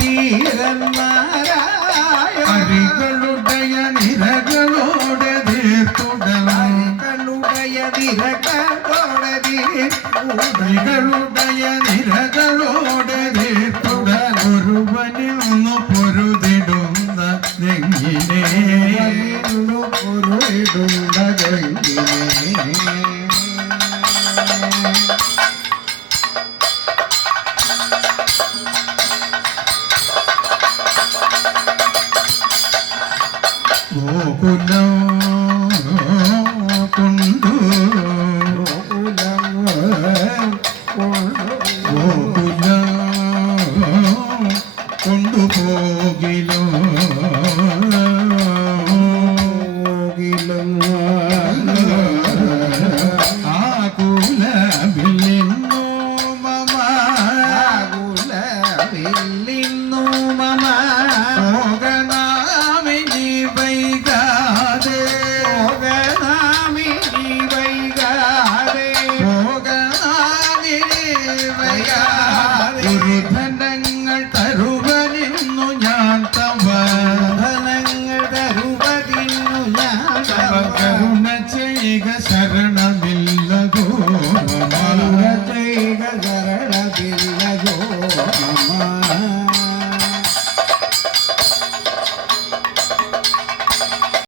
ധീരന്മാരായ അരികളുടയ നിരകളോടെ തീർത്തുടലുടയ നിരകളോടെ തീർത്തുടലുടയ നിരകളോടെ തീർത്തുടൽ ഒരുവനിൽ നിന്ന് പൊരുതിടുന്ന നെങ്ങിനെ പൊരുതിടുന്നതെങ്കിനെ ഗോകുലം കൊണ്ടു ഗോകുലം കൊണ്ടുപോകിലോ ആകുലമില്ലിന്നു മമ ആകുലമില്ലിന്നു മമ